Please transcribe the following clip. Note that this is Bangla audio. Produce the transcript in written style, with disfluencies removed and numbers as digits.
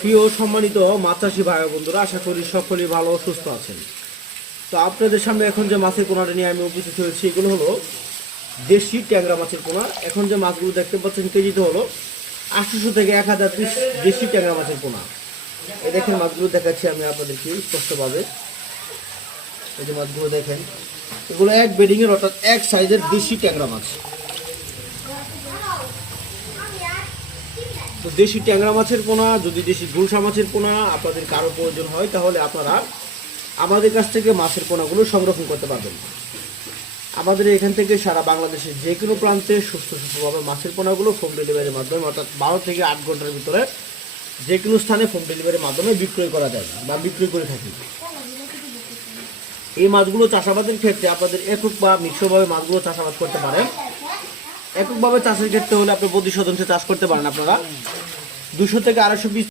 প্রিয় সম্মানিত মাছ চাষি ভাই বন্ধুরা, আশা করি সকলেই ভালো ও সুস্থ আছেন। তো আপনাদের সামনে এখন যে মাছের পোনাটা নিয়ে আমি উপস্থিত হয়েছি, এগুলো হলো দেশি ট্যাংরা মাছের পোনা। এখন যে মাছগুলো দেখতে পাচ্ছেন কেজিতে হলো 800 থেকে 1000 পিস দেশি ট্যাংরা মাছের পোনা। এই দেখেন মাছগুলো দেখাচ্ছি আমি আপনাদেরকে স্পষ্টভাবে। এই যে মাছগুলো দেখেন, এগুলো এক বেডিংয়ের অর্থাৎ এক সাইজের দেশি ট্যাংরা মাছ। তো দেশি ট্যাংরা মাছের পোনা, যদি দেশি গুলশা মাছের পোনা আপনাদের কারো প্রয়োজন হয়, তাহলে আপনারা আমাদের কাছ থেকে মাছের পোনাগুলো সংরক্ষণ করতে পারবেন। আমাদের এখান থেকে সারা বাংলাদেশের যে কোনো প্রান্তে সুস্থভাবে মাছের পোনাগুলো হোম ডেলিভারির মাধ্যমে, অর্থাৎ 12 থেকে 8 ঘন্টার ভিতরে যে কোনো স্থানে হোম ডেলিভারির মাধ্যমে বিক্রয় করা যায় বা বিক্রয় করে থাকি। এই মাছগুলো চাষাবাদের ক্ষেত্রে আপনাদের একক বা মিশ্রভাবে মাছগুলো চাষাবাদ করতে পারেন। এককভাবে চাষের ক্ষেত্রে হলে আপনি প্রতি শতাংশে চাষ করতে পারেন আপনারা 200 থেকে 250 পিস